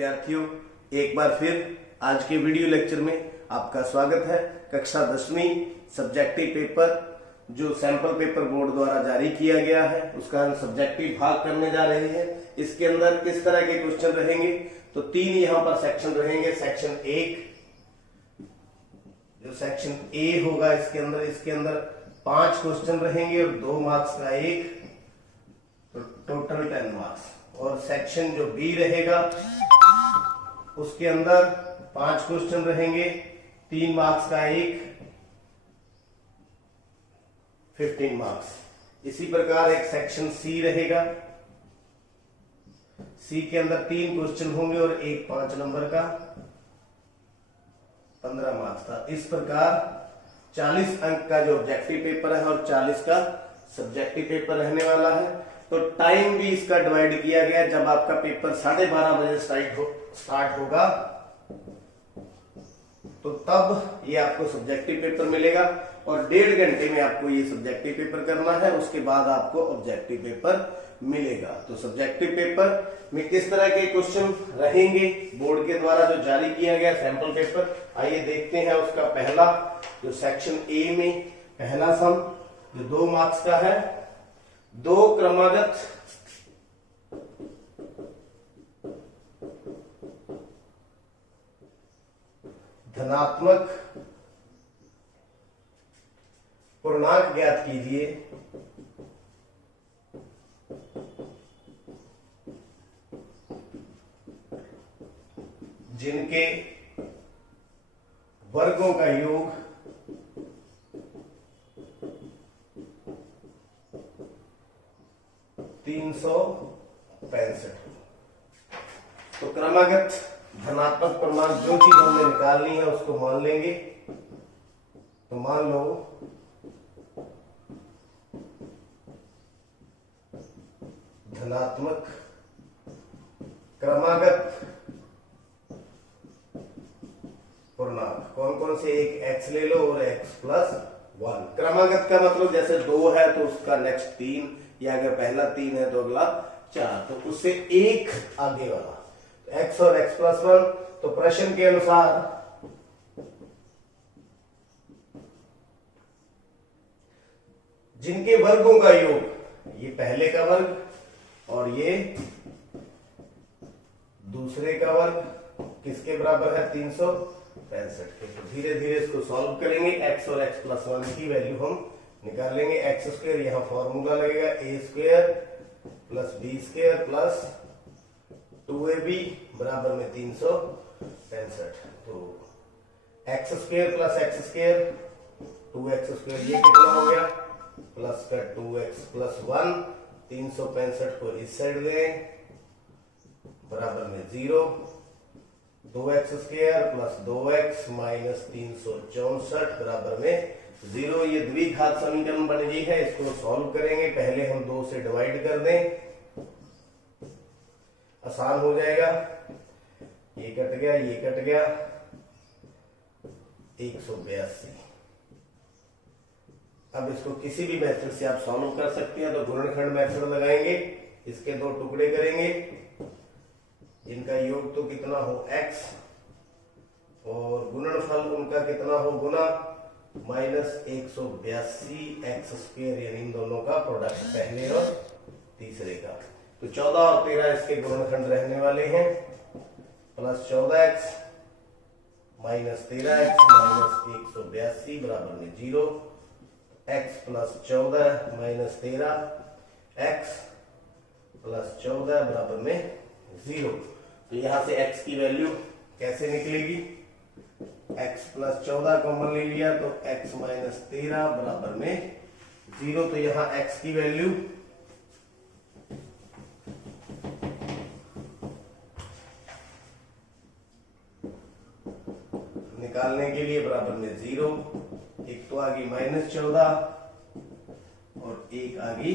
विद्यार्थियों, एक बार फिर आज के वीडियो लेक्चर में आपका स्वागत है। कक्षा 10वीं सब्जेक्टिव पेपर जो सैंपल पेपर बोर्ड द्वारा जारी किया गया है उसका हम सब्जेक्टिव भाग करने जा रहे हैं। इसके अंदर किस तरह के क्वेश्चन रहेंगे, तो 3 यहाँ पर सेक्शन रहेंगे। सेक्शन 1 जो सेक्शन ए होगा इसके अंदर 5 क्वेश्चन रहेंगे और 2 मार्क्स का एक, तो टोटल 10 मार्क्स। और सेक्शन जो बी रहेगा उसके अंदर 5 क्वेश्चन रहेंगे, 3 मार्क्स का एक, 15 मार्क्स। इसी प्रकार एक सेक्शन सी रहेगा, सी के अंदर 3 क्वेश्चन होंगे और एक 5 नंबर का, 15 मार्क्स का। इस प्रकार 40 अंक का जो ऑब्जेक्टिव पेपर है और 40 का सब्जेक्टिव पेपर रहने वाला है। तो टाइम भी इसका डिवाइड किया गया। जब आपका पेपर 12:30 बजे स्टार्ट होगा तो तब ये आपको सब्जेक्टिव पेपर मिलेगा और 1.5 घंटे में आपको ये सब्जेक्टिव पेपर करना है। उसके बाद आपको ऑब्जेक्टिव पेपर मिलेगा। तो सब्जेक्टिव पेपर में किस तरह के क्वेश्चन रहेंगे बोर्ड के द्वारा जो जारी किया गया सैंपल पेपर, आइए देखते हैं। उसका पहला जो सेक्शन ए में पहला सम जो 2 मार्क्स का है, 2 क्रमागत धनात्मक पूर्णांक ज्ञात कीजिए जिनके वर्गों का योग 365। तो क्रमागत धनात्मक पूर्णांक जो चीज हमने निकालनी है उसको मान लेंगे। तो मान लो धनात्मक क्रमागत पूर्णांक कौन कौन से, एक x ले लो और x+1। क्रमागत का मतलब जैसे 2 है तो उसका नेक्स्ट 3, या अगर पहला 3 है तो अगला 4, तो उससे एक आगे वाला x और x+1। तो प्रश्न के अनुसार जिनके वर्गों का योग, ये पहले का वर्ग और ये दूसरे का वर्ग किसके बराबर है, 365 के। तो धीरे धीरे इसको सॉल्व करेंगे। x और x+1 की वैल्यू हम निकालेंगे। x², यहां फॉर्मूला लगेगा a² + b² + 2ab बराबर में 365। तो x² + x², 2x², ये कितना हो गया, प्लस का 2x+1, 365 को इस साइड दें बराबर में 0, 2x² + 2x - 364 बराबर में 0। ये द्विघात समीकरण बन गई है। इसको सॉल्व करेंगे। पहले हम 2 से डिवाइड कर दें, आसान हो जाएगा। ये कट गया, ये कट गया, 182। अब इसको किसी भी मेथड से आप सॉल्व कर सकते हैं। तो गुणनखंड मेथड लगाएंगे, इसके 2 टुकड़े करेंगे, इनका योग तो कितना हो x और गुणनफल उनका कितना हो गुना -182 x², यानी इन दोनों का प्रोडक्ट पहले और तीसरे का। तो 14 और 13 इसके गुणनखंड रहने वाले हैं। +14x - 13x - 182 बराबर में 0, x + 14 - 13, x + 14 बराबर में 0। तो यहां से x की वैल्यू कैसे निकलेगी, x + 14 कॉमन ले लिया तो x - 13 बराबर में 0। तो यहां x की वैल्यू निकालने के लिए बराबर में 0, एक तो आ गई -14 और एक आ गई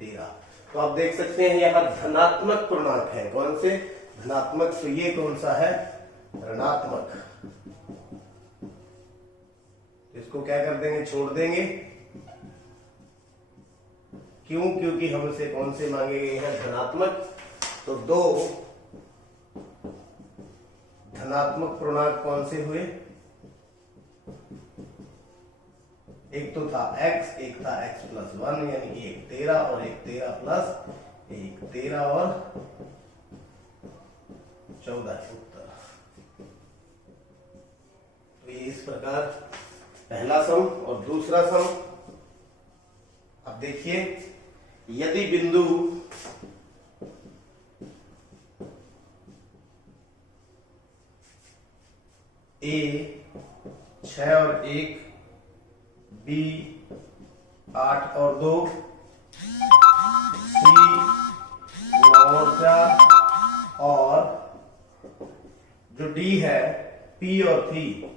13। तो आप देख सकते हैं यहां धनात्मक पूर्णांक है। कौन से धनात्मक, तो ये कौन सा है, ऋणात्मक। इसको क्या कर देंगे, छोड़ देंगे। क्यों, क्योंकि हमसे कौन से मांगे गए हैं, धनात्मक। तो 2 धनात्मक पूर्णांक कौन से हुए? एक तो था x, एक था x प्लस 1, यानी कि एक 13 और एक 13 प्लस एक 13 और 14 उत्तर। तो ये इस प्रकार पहला सम और दूसरा सम। अब देखिए, यदि बिंदु A 6 और 1, B 8 और 2, C 9 और 4 और जो D है P और 3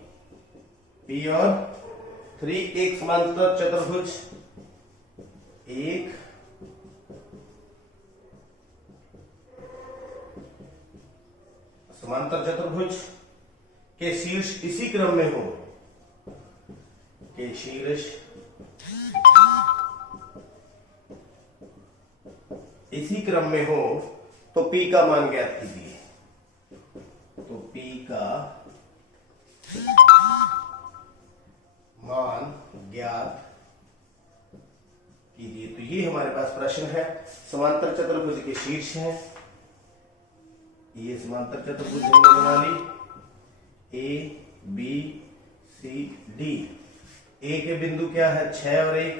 एक समांतर चतुर्भुज, एक समांतर चतुर्भुज के शीर्ष इसी क्रम में हो, के शीर्ष इसी क्रम में हो, तो P का मान ज्ञात कीजिए। तो P का मान ज्ञात कीजिए। तो ये हमारे पास प्रश्न है। समांतर चतुर्भुज के शीर्ष है, ये समांतर चतुर्भुज हमने बना ली, A B C D। A के बिंदु क्या है? 6 और 1,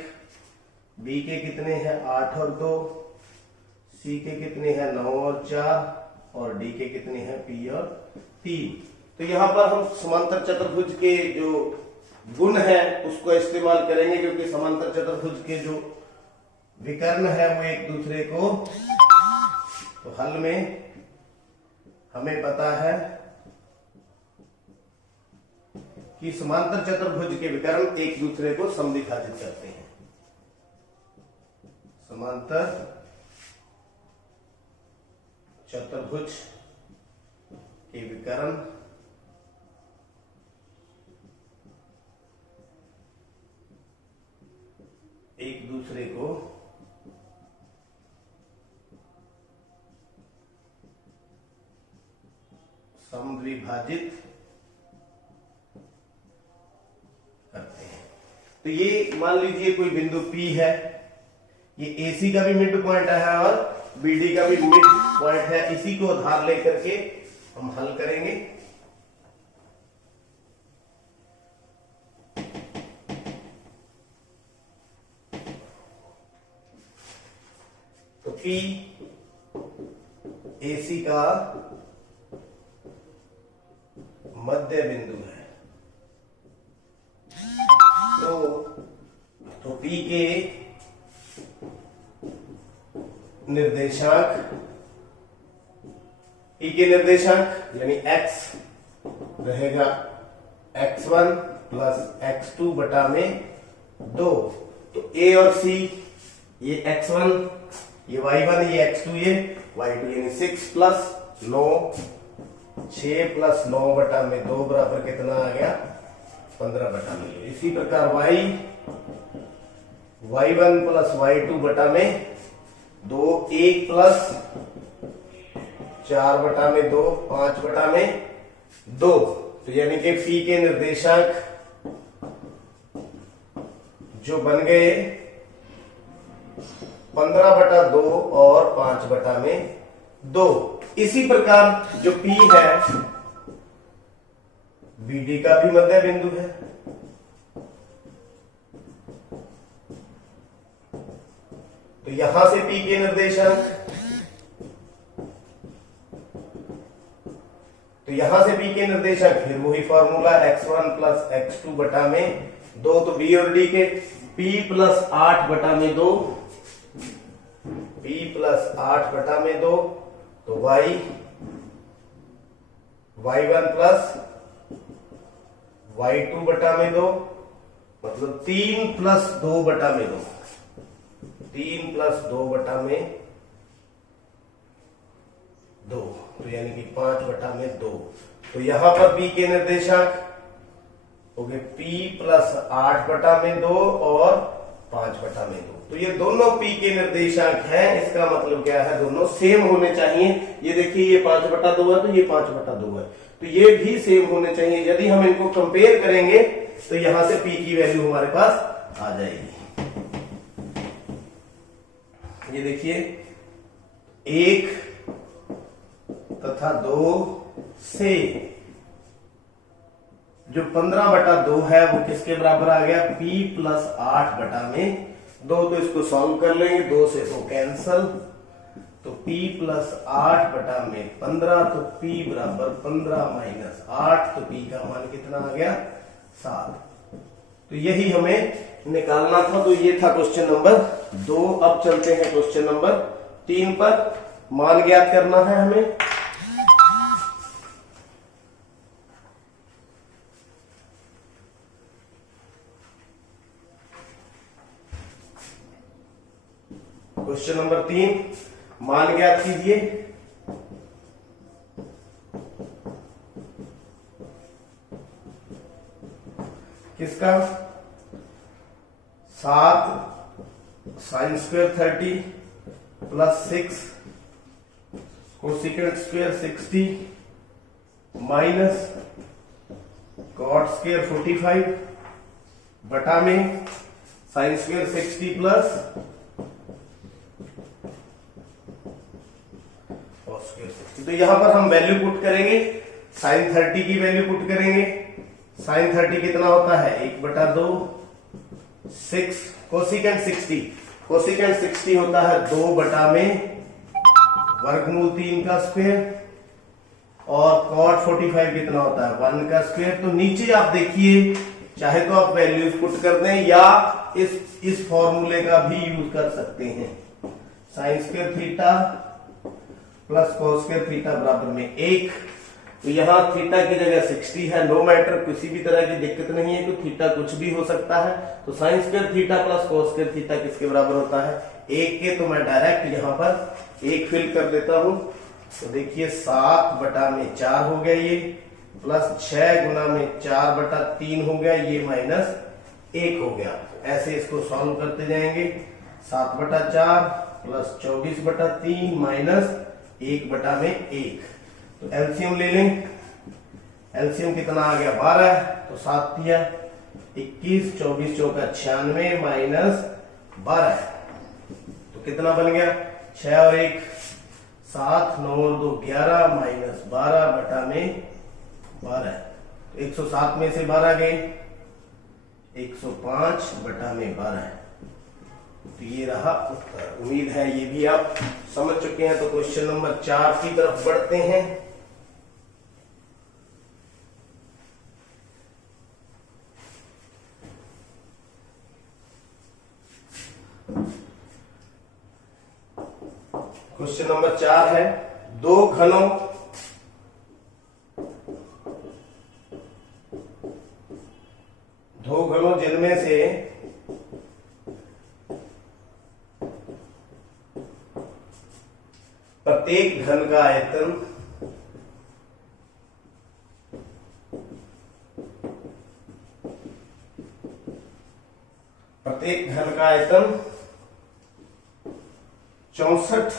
B के कितने हैं? 8 और 2, C के कितने हैं? 9 और 4 और D के कितने हैं? P और 3। तो यहां पर हम समांतर चतुर्भुज के जो गुण है उसको इस्तेमाल करेंगे, क्योंकि समांतर चतुर्भुज के जो विकर्ण है वो एक दूसरे को, तो हल में हमें पता है कि समांतर चतुर्भुज के विकर्ण एक दूसरे को समविभाजित करते हैं। समांतर चतुर्भुज के विकर्ण एक दूसरे को समविभाजित करते हैं। तो ये मान लीजिए कोई बिंदु P है, ये AC का भी मिड पॉइंट है और BD का भी मिड पॉइंट है। इसी को आधार लेकर के हम हल करेंगे। तो P AC का मध्य बिंदु है। तो P के निर्देशांक यानी x रहेगा x1 प्लस x2 बटा में 2। तो A और C, ये x1, ये y1, ये x2, ये y2, यानी 6 प्लस 9, 6 प्लस 9 बटा में 2 बराबर कितना आ गया? 15 बटा में। इसी प्रकार y1 प्लस y2 बटा में 2, 1 प्लस 4 बटा में 2, 5 बटा में 2। तो यानी कि P के निर्देशांक जो बन गए 15 बटा 2 और 5 बटा में 2। इसी प्रकार जो P है BD का भी मध्य बिंदु है। तो यहां से P के निर्देशांक, फिर वही फॉर्मूला x1 प्लस x2 बटा में 2। तो B और D के P प्लस 8 बटा में 2, P प्लस 8 बटा में 2। तो y1 प्लस y2 बटा में 2, मतलब 3 प्लस 2 बटा में 2, 3 प्लस 2 बटा में 2, तो यानी कि 5 बटा में 2। तो यहां पर P के निर्देशांक हो गए P प्लस 8 बटा में 2 और 5 बटा में 2। तो ये दोनों P के निर्देशांक हैं। इसका मतलब क्या है? दोनों सेम होने चाहिए। ये देखिए, ये 5 बटा 2 है तो ये 5 बटा 2 है। तो ये भी सेम होने चाहिए। यदि हम इनको कंपेयर करेंगे तो यहां से P की वैल्यू हमारे पास आ जाएगी। ये देखिए 1 तथा 2 से जो 15/2 है वो किसके बराबर आ गया? P plus 8/2। तो इसको सॉल्व कर लेंगे, 2 से तो कैंसल, तो P प्लस 8/15, तो P बराबर 15 माइनस 8, तो P का मान कितना आ गया? 7। तो यही हमें निकालना था। तो ये था क्वेश्चन नंबर 2। अब चलते हैं क्वेश्चन नंबर 3 पर। मान ज्ञात करना है हमें। क्वेश्चन नंबर 3, मान ज्ञात कीजिए। किसका? 7 sine square 30 plus 6 cosecant square 60 minus cot square 45 बटा में साइन स्क्वायर 60 प्लस तो यहां पर हम वैल्यू पुट करेंगे। साइन 30 की वैल्यू पुट करेंगे। साइन 30 कितना होता है? 1/2 6 कोसेकेंट 60 होता है 2 बटा में वर्गमूल 3 का स्क्वायर, और कॉट 45 कितना होता है? 1 का स्क्वायर। तो नीचे आप देखिए, चाहे तो आप वैल्यूज पुट कर दें या इस फॉर्मूले का भी यूज कर सकते हैं। Sine square theta plus cos square theta बराबर में 1। तो यहां थीटा की जगह 60 है, नो मैटर, किसी भी तरह की दिक्कत नहीं है, तो थीटा कुछ भी हो सकता है। तो sine square theta plus cos square theta किसके बराबर होता है? 1 के। तो मैं डायरेक्ट यहां पर 1 फिल कर देता हूं। तो देखिए 7/4 हो गया ये, प्लस 6 गुना में 4/3 हो गया ये, माइनस 1 हो गया। ऐसे इसको सॉल्व करते जाएंगे। 7/4 प्लस 24/3 माइनस 1/1। तो एलसीएम ले लें। एलसीएम कितना आ गया? 12। तो 7 दिया 21, 24 चौका 96 माइनस 12। तो कितना बन गया? 6 और 1 7, 9 और 2 11 माइनस 12 बटा में 12। तो 107 में से 12 गए, 105 बटा में 12। तो ये रहा उत्तर। उम्मीद है ये भी आप समझ चुके हैं। तो क्वेश्चन नंबर 4 की तरफ बढ़ते हैं। क्वेश्चन नंबर 4 है, दो घनों जिनमें से प्रत्येक घन का आयतन प्रत्येक घन का आयतन 64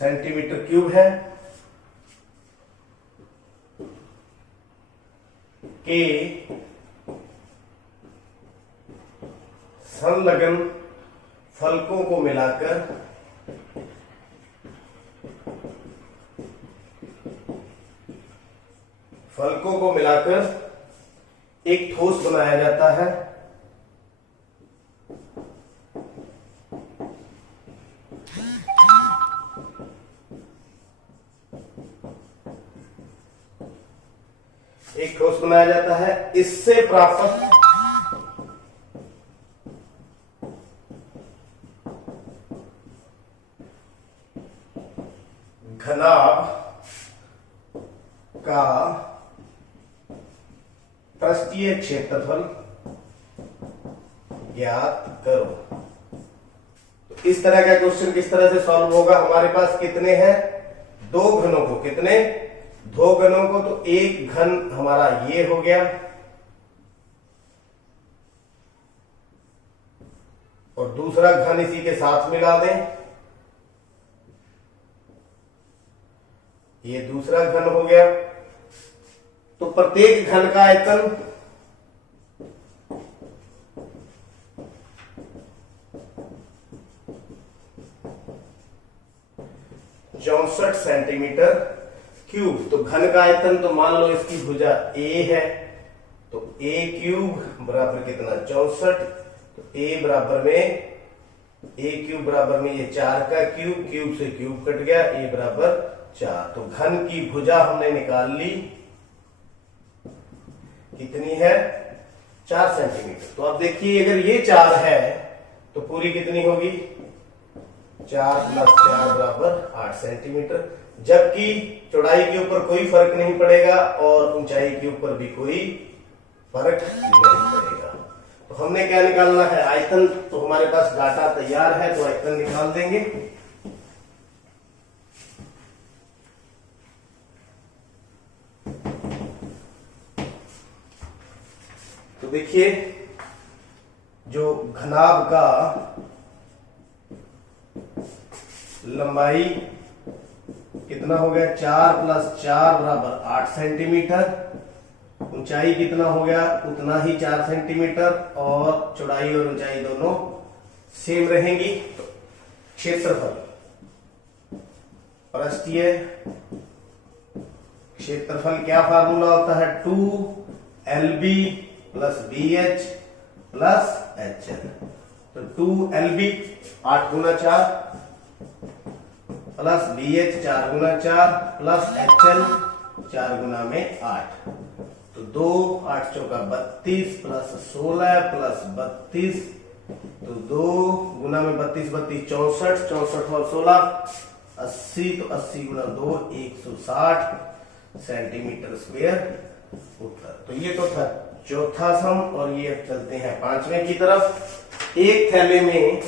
सेंटीमीटर क्यूब है के संलग्न फलकों को मिलाकर एक ठोस बनाया जाता है। इससे प्राप्त घनाभ का पृष्ठीय क्षेत्रफल ज्ञात करो। तो इस तरह का क्वेश्चन किस तरह से सॉल्व होगा? हमारे पास कितने हैं? दो घनों को, कितने? दो घनों को। तो एक घन हमारा ये हो गया और दूसरा घन इसी के साथ मिला दें, ये दूसरा घन हो गया। तो प्रत्येक घन का आयतन 64 सेंटीमीटर क्यूब। तो घन का आयतन तो मान लो इसकी भुजा a है, तो a क्यूब बराबर कितना 64। तो a बराबर में a क्यूब बराबर में ये 4 का क्यूब, क्यूब से क्यूब कट गया, a बराबर 4। तो घन की भुजा हमने निकाल ली, कितनी है 4 सेंटीमीटर। तो अब देखिए अगर ये 4 है तो पूरी कितनी होगी 4 + 4 बराबर 8 सेंटीमीटर। जबकि चौड़ाई के ऊपर कोई फर्क नहीं पड़ेगा और ऊंचाई के ऊपर भी कोई फर्क नहीं पड़ेगा। तो हमने क्या निकालना है आयतन। तो हमारे पास डाटा तैयार है, तो आयतन निकाल देंगे। तो देखिए जो घनाभ का लंबाई कितना हो गया 4 + 4 बराबर 8 सेंटीमीटर। ऊंचाई कितना हो गया उतना ही 4 सेंटीमीटर, और चौड़ाई और ऊंचाई दोनों सेम रहेंगी। क्षेत्रफल पृष्ठीय क्षेत्रफल क्या फार्मूला होता है 2LB + BH + HL। तो 2LB 8 × 4 plus BH 4 × 4 plus HL 4 × 8। तो 2 8 चौका 32 प्लस 16 प्लस 32। तो 2 गुना में 32 32 64, 64 और 16 80। तो 80 × 2 160 सेंटीमीटर स्क्वायर उत्तर। तो ये तो था चौथा सम, और ये चलते हैं पांचवें की तरफ। एक थैले में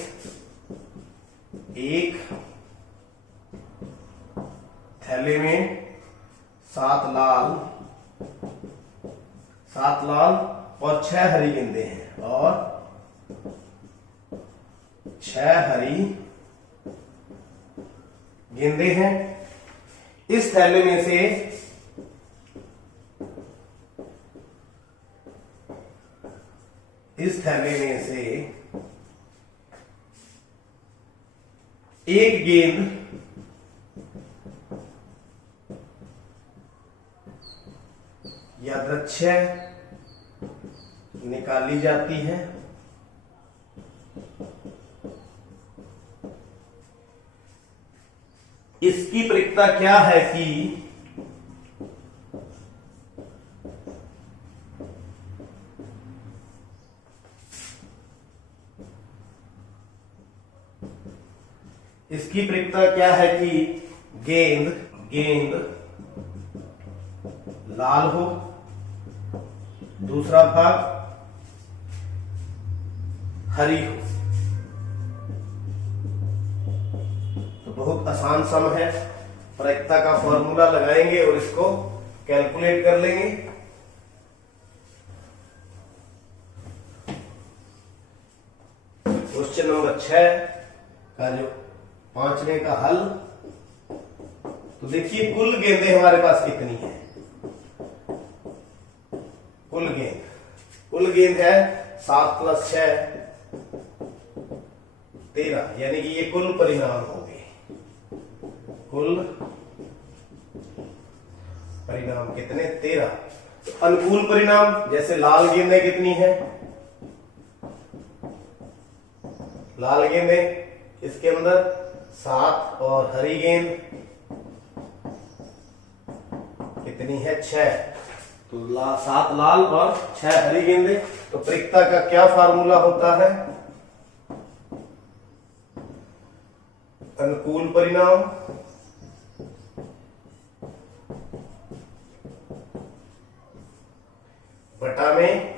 थैले में 7 लाल और 6 हरी गेंदें हैं, और 6 हरी गेंदें हैं। इस थैले में से एक गेंद यादृच्छिक निकाली जाती है। इसकी प्रक्रिया क्या है कि गेंद लाल हो, दूसरा भाग हरी हो। तो बहुत आसान सम है, प्रक्रिया का फॉर्मूला लगाएंगे और इसको कैलकुलेट कर लेंगे। क्वेश्चन नंबर 6 का जो पांचवें का हल। तो देखिए कुल गेंदें हमारे पास कितनी है। कुल गेंद है 7 + 6 13, यानी कि ये कुल परिणाम होंगे। कुल परिणाम कितने 13। तो अनुकूल परिणाम जैसे लाल गेंदें कितनी है, लाल गेंदें इसके अंदर 7, और हरी गेंद कितनी है 6। तो 7 लाल और 6 हरी गेंदें। तो प्रक्रिया का क्या फार्मूला होता है अनुकूल परिणाम बटा में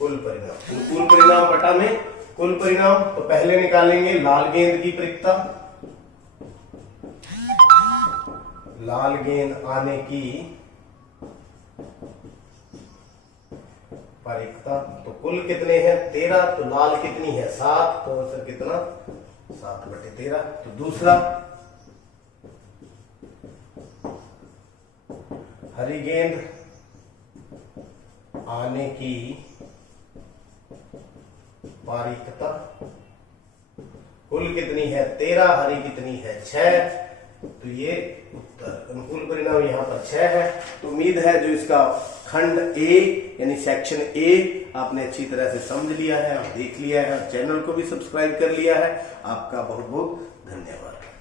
कुल परिणाम। अनुकूल परिणाम बटा में कुल परिणाम। तो पहले निकालेंगे लाल गेंद की प्रक्रिया। लाल गेंद आने की प्रक्रिया। तो कुल कितने हैं 13। तो लाल कितनी है 7, तो आंसर कितना 7/13। तो दूसरा, हरी गेंद आने की बारीकता कुल कितनी है 13, हरी कितनी है 6। तो ये उत्तर अनुकूल परिणाम यहाँ पर 6 है। तो उम्मीद है जो इसका खंड ए यानी सेक्शन ए आपने अच्छी तरह से समझ लिया है और देख लिया है और चैनल को भी सब्सक्राइब कर लिया है। आपका बहुत बहुत धन्यवाद।